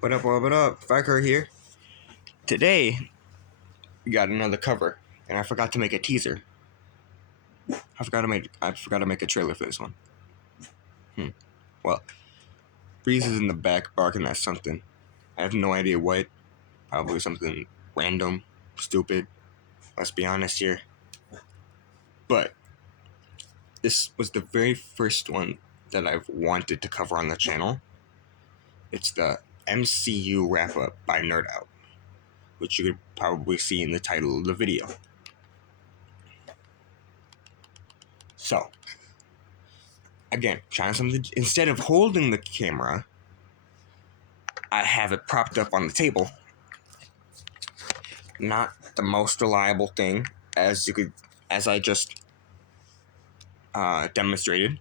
What up? Faker here. Today, we got another cover, and I forgot to make a teaser. I forgot to make a trailer for this one. Well, Breeze is in the back barking at something. I have no idea what. Probably something random, stupid. Let's be honest here. But this was the very first one that I've wanted to cover on the channel. It's the MCU wrap up by NerdOut, which you could probably see in the title of the video. So, again, trying something. Instead of holding the camera, I have it propped up on the table. Not the most reliable thing, as I just demonstrated,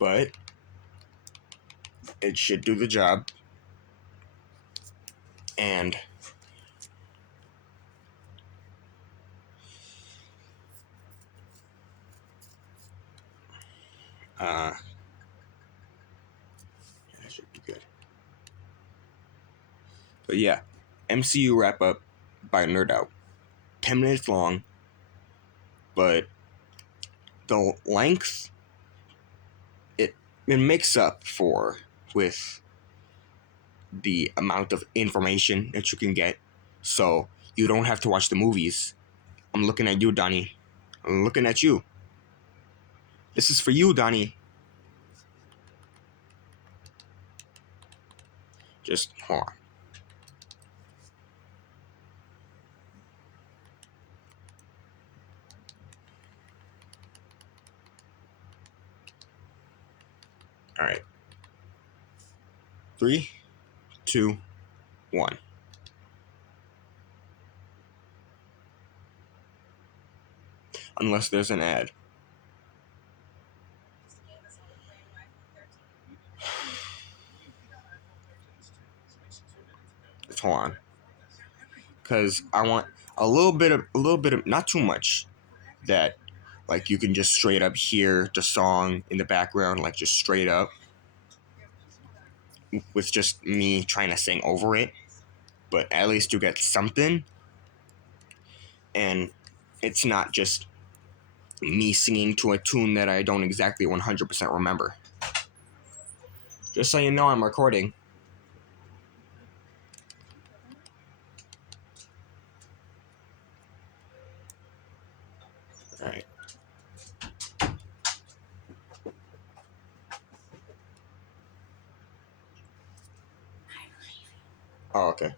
but it should do the job. And that should be good. But yeah, MCU wrap up by NerdOut. 10 minutes long, but the length it makes up for with the amount of information that you can get. So you don't have to watch the movies. I'm looking at you, Donnie. I'm looking at you. This is for you, Donnie. Just hold on. All right. 3, 2, 1. Unless there's an ad. Let's hold on. Because I want a little bit of, not too much, that like you can just straight up hear the song in the background, like just straight up, with just me trying to sing over it. But at least you get something, and it's not just me singing to a tune that I don't exactly 100% remember. Just so you know, I'm recording. All right. Oh, okay.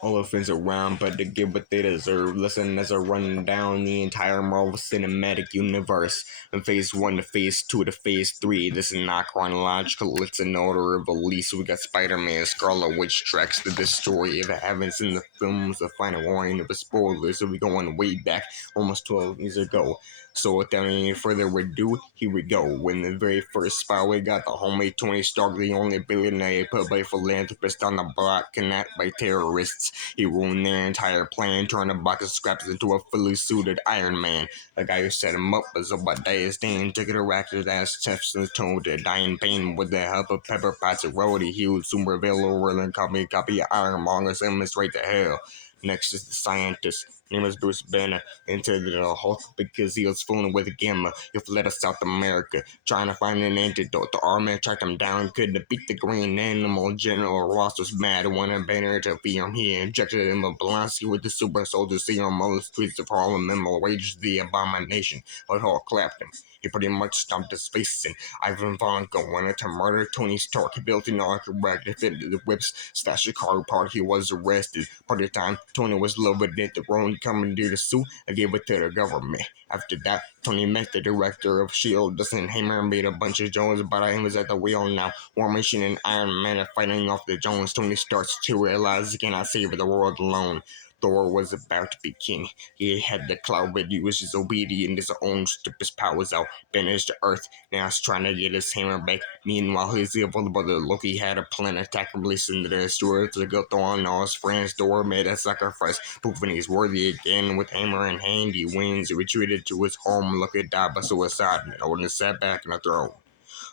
All of things around, but to get what they deserve. Listen as I run down the entire Marvel Cinematic Universe, from Phase 1 to Phase 2 to Phase 3. This is not chronological, it's an order of release. We got Spider-Man, Scarlet Witch tracks to this story. If I haven't seen the films, a final warning of a spoiler, so we going way back, almost 12 years ago. So without any further ado, here we go. When the very first spot we got the homemade Tony Stark, the only billionaire put by philanthropists on the block, kidnapped by terrorists. He ruined their entire plan, turned a box of scraps into a fully suited Iron Man. The guy who set him up was Obadiah's Dane, took it acted as chefs and told to die in pain with the help of Pepper Potts and Rhodey. He would soon reveal over and copy Iron Man and send him straight to hell. Next is the scientist. Name is Bruce Banner. Into the Hulk because he was fooling with Gamma. He fled to South America, trying to find an antidote. The army tracked him down, couldn't beat the green animal. General Ross was mad, wanted Banner to be him. He injected him with Belansky with the super soldier serum. All the streets of Harlem and waged the abomination. But Hulk clapped him. He pretty much stomped his face in. Ivan Vanko wanted to murder Tony Stark. He built an arc rack that fitted the whips. Stashed a car part. He was arrested. Part of the time, Tony was loaded at the road, commandeered a suit and gave it to the government. After that, Tony met the director of S.H.I.E.L.D. Dustin Hammer made a bunch of Jones, but he was at the wheel now. War Machine and Iron Man are fighting off the Jones. Tony starts to realize he cannot save the world alone. Thor was about to be king. He had the cloud, but he was disobedient. His own stupid powers out, banished to Earth. Now he's trying to get his hammer back. Meanwhile, his evil brother Loki had a plan attack, releasing the destroyer to go through on all his friends. Thor made a sacrifice, proving he's worthy again. With hammer in hand, he wins. He retreated to his home. Loki died by suicide, and Odin sat back in the throne.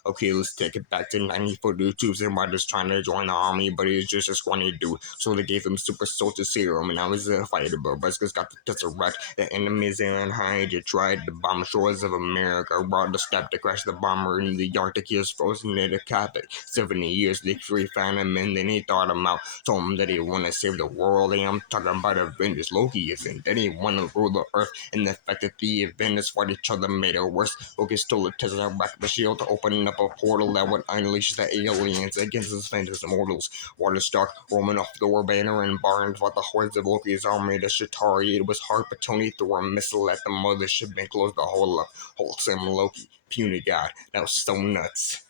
Okay, let's take it back to 1942. Somebody's trying to join the army, but he's just a scrawny dude. So they gave him super soldier serum, and now he's a fighter. But Buster's got the Tesseract. The enemies in hide. You tried to bomb shores of America. Brought the step to crash the bomber in the Arctic. He was frozen in the carpet. 70 years, they found him, and then he thought him out. Told him that he want to save the world. And I'm talking about Avengers. Loki isn't. Then he want to rule the earth. And the fact that the Avengers fought each other made it worse. Loki stole the Tesseract, the shield, to open up a portal that would unleash the aliens against his fantasy immortals. Water Stark, roaming off Thor banner and Barn fought the hordes of Loki's army to Shatari. It was hard, but Tony threw a missile at the mothership and closed the hole up. Wholesome Loki, puny god, that was so nuts.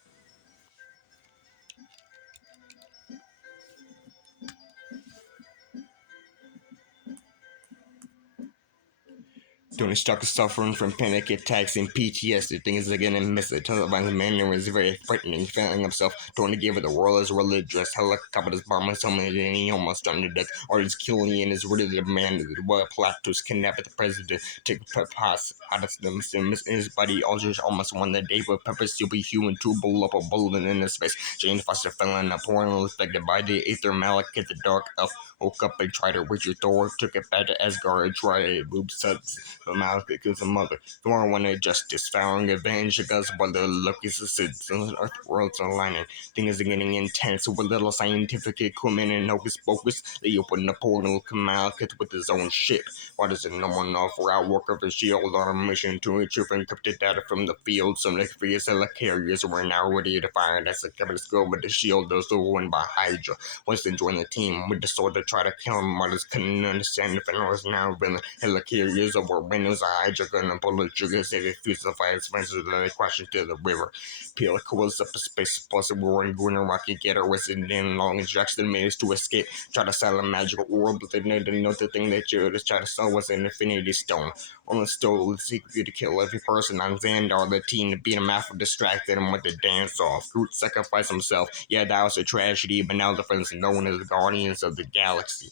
Tony Stark is suffering from panic attacks and PTSD. Things are getting missed. The Television manner is very frightening, feeling himself. Tony gave it the world as religious. Helicopters bombing so many and he almost turned to death. Artist Killian is ready to demand the royal plot to kidnap the president. Take pass out of them in his body. Aldrich almost won the day, but Pepper's superhuman to blow up a bullet in his face. Jane Foster fell in a portal affected by the Aether Malek at the dark elf. Woke up and tried to reach your Thor. Took it back to Asgard and tried to move suds. But Malek kills a mother. Thor wanted justice, found revenge because brother Loki's citizens, Earth worlds are aligning. Things are getting intense with little scientific equipment and hocus pocus. They open the portal to Malek with his own ship. Why does no one offer out work of the shield on a mission to retrieve encrypted data from the field? Some of the carriers were now ready to fire. That's a capital skill, but the shield was won by Hydra. Winston joined the team with the sword to try to kill him. Mothers couldn't understand if it was now villain. Helicarriers were winners. Hydra couldn't pull the trigger. They refused to fight his friends, so they crashed into the river. Peel was up to space, plus a roaring green rocket get arrested, and then long injection managed to escape. Try to sell a magical orb, but they didn't know the thing that you just tried to sell was an infinity stone. Only stole the secret to kill every person on Xandar. The team to beat him after distracted him with the dance off. Groot sacrificed himself. Yeah, that was a tragedy, but now the friends are known as the Guardians of the Galaxy.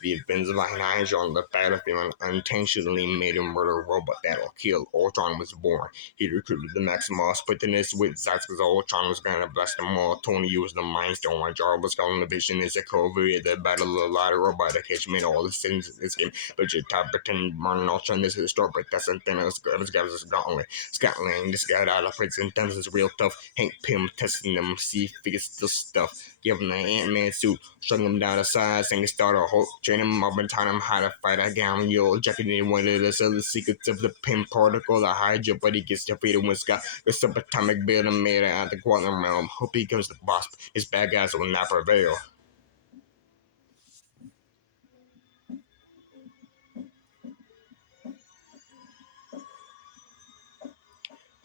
The events of Hydra on the battlefield unintentionally made him murder a robot that'll kill. Ultron was born. He recruited the Maximus, put in his with Zax because Ultron was gonna blast them all. Tony used the Mind Stone while Jarvis calling the vision is a cover at the battle of the lot of robot catch made all the sins in this game. But your top pretend Martin Ultron is historic, but that's something else. This guy was gauntlet. Scotland, this guy out of prison, Thames is real tough. Hank Pym testing them, see if he gets the stuff. Give him the Ant-Man suit, shutting him down to size, saying start a whole train him up and telling him how to fight. I got him, yo, checking in one of the other secrets of the Pym particle, the Hydra, but he gets defeated when Scott the subatomic building made it out the quantum realm. Hope he becomes the boss. His bad guys will not prevail.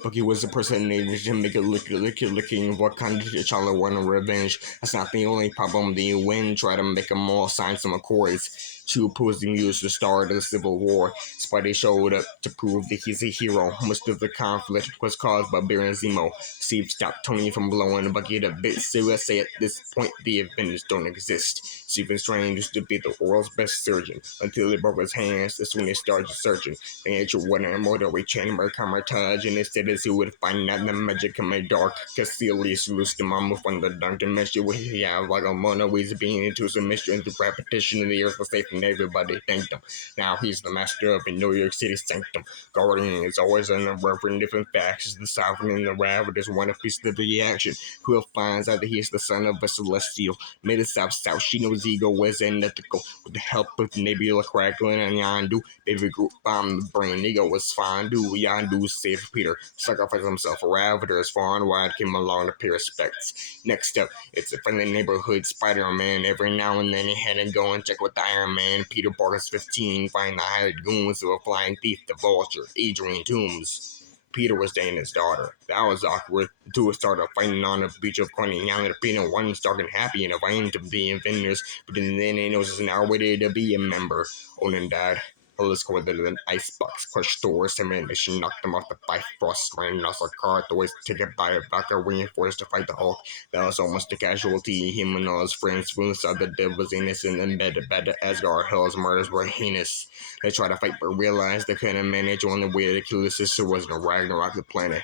Bucky was the person needed to make it looking what kind of T'Challa wanted revenge. That's not the only problem. The UN tried to make them all sign some accords. Two opposing views to start the Civil War. Spidey showed up to prove that he's a hero. Most of the conflict was caused by Baron Zemo. Steve stopped Tony from blowing Bucky to bits. So I say at this point the Avengers don't exist. Stephen Strange used to be the world's best surgeon until he broke his hands. That's when they started searching. The angel wasn't more than we chamber Carmitage, and instead as he would find out the magic in my dark. Cassilius loosed the mama from the dark dimension where he had like a Mona Lisa being into submission and the repetition of the earth was safe and everybody thanked him. Now he's the master of a New York City sanctum. Guardian is always in the reverend different factions. The sovereign and the ravagers want a piece of the action. Quill finds out that he's the son of a celestial. Made it south. She knows ego was unethical. With the help of Nebula, Crackling, and Yondu, baby group bombed the brain. Ego was fine. Yondu saved Peter. Sacrificed himself. Ravagers far and wide came along to pay respects. Next up, it's a friendly neighborhood Spider-Man. Every now and then he had to go and check with Iron Man. Peter Parker's 15. Find the hired goons of a flying thief, the vulture, Adrian Toomes. Peter was dating his daughter. That was awkward. The two started fighting on the beach of Coney Island. Peter one started happy and inviting to be inventors, but then it was now ready to be a member. Olin died. Police called it an icebox, crushed doors, ammunition, knocked them off the Bifrost, ran off a car, the waist ticket by a vodka reinforced to fight the Hulk. That was almost a casualty. Him and all his friends fools saw the dead was innocent and bad the Asgard Hell's murders were heinous. They tried to fight but realized they couldn't manage. Only way to kill his sister was to Ragnarok the planet.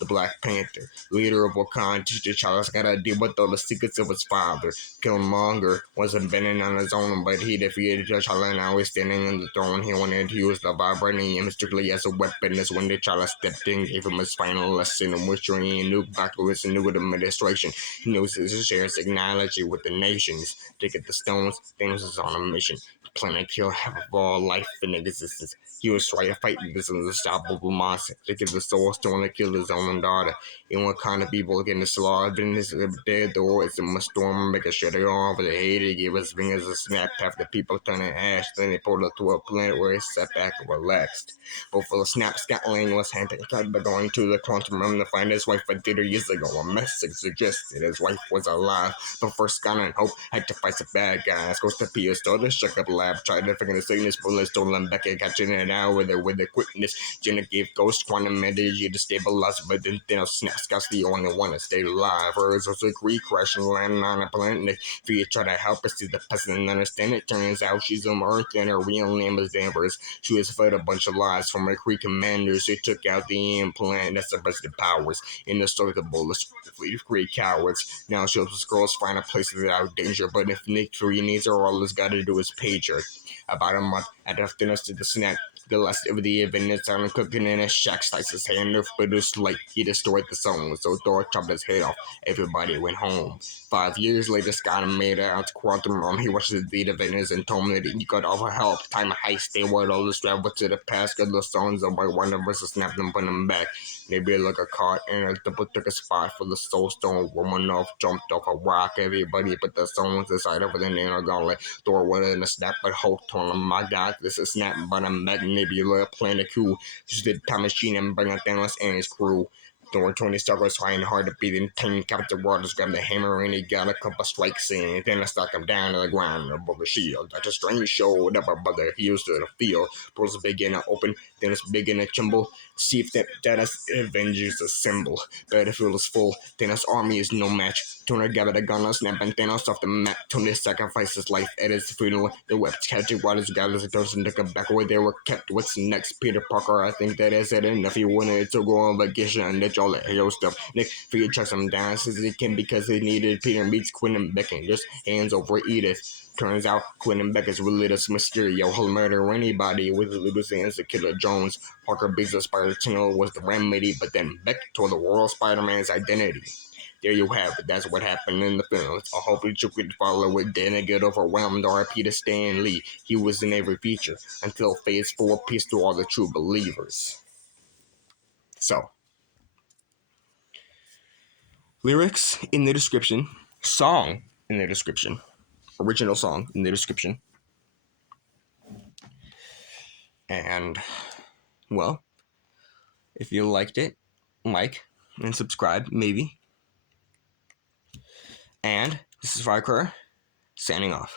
The Black Panther, leader of Wakanda, T'Challa's gotta deal with all the secrets of his father. Killmonger wasn't bending on his own, but he defeated T'Challa. Now he's standing on the throne. He wanted to use the vibranium strictly as a weapon. That's when T'Challa stepped in, gave him his final lesson, in which he knew back to his new administration. He knows his shares technology with the nations. To get the stones, Thanos is on a mission. Plan to kill half of all life in existence. He was trying to fight this unstoppable monster to get the soul stone to kill his own daughter. And what kind of people getting slaughtered in this dead door? It's a storm, make a shut it off. They hated, give his fingers a snap, half the people turning ash. Then they pulled up to a planet where he sat back and relaxed. Both of the snaps, Scotland was handed going to the quantum realm to find his wife for 30 years ago. A message suggested his wife was alive, but first Scott and Hope had to fight the bad guys. Goes to Pia, started shook up lab, tried to figure the sickness, bullets stolen back and catching it out with the quickness. Jenna gave Ghost quantum energy to stabilize, but then Thanos snaps. Scott's the only one to stay alive. Hers was a Greek crashing, landing on a planet. Fia tried to help us see the past and understand it. Turns out she's on Earth and her real name is Danvers. She was fed a bunch of lies from her Kree commanders who took out the implant that suppressed the powers. In the story, the bullets fleet Kree cowards. Now she helps girls find a place without danger, but if Nick Fury needs her, all he's got to do is page her. About a month after Thanos did the snap, the last of the event started cooking in a shack, sliced his hand off, but it was late. He destroyed the zone, so Thor chopped his head off. Everybody went home. 5 years later, Scott made it out to Quantum Realm. He watched the Avengers and told me that he got all her help. Time heist, they were all this travel to the past, got the stones of white Wonder versus snapped them, put them back. They built like a cart and a double took a spot for the soul stone. Woman off, jumped off a rock. Everybody put the stones inside of the nano gauntlet. Thor went in a snap, but Hulk told him, my God, this is snap, but I'm back. Nebula plan a coup. Just did time machine and bring out Thanos and his crew. Thor Tony Stark was trying hard to beat him. Team Captain Waters grabbed the hammer and he got a couple strikes in. Thanos knocked him down to the ground above the shield. Dr. Strange showed up, brother. He used to the field. Portals begin to open. Thanos begin to tremble. See if that Thanos Avengers assemble. Battlefield is full. Thanos' army is no match. Tony gathered a gun, snapping Thanos off the map. Tony sacrificed his life at his funeral. The wept Captain Waters gathers a dose and took him back where they were kept. What's next? Peter Parker, I think that is it enough. He wanted to go on vacation and ditch all that hero stuff. Nick Fury tracks him down, says he can because he needed Peter meets Quinn and Becky. Just hands over Edith. Turns out Quinn and Beck is related to Mysterio. He'll murder anybody with loose hands to Killer Jones. Parker beats the Spider-Tunnel was the remedy, but then Beck told the world Spider-Man's identity. There you have it. That's what happened in the films. I hope that you could follow it. Didn't get overwhelmed. R.I.P. to Stan Lee. He was in every feature until Phase 4. Peace to all the true believers. So, lyrics in the description. Song in the description. Original song in the description. And, well, if you liked it, like and subscribe, maybe. And this is Viker, signing off.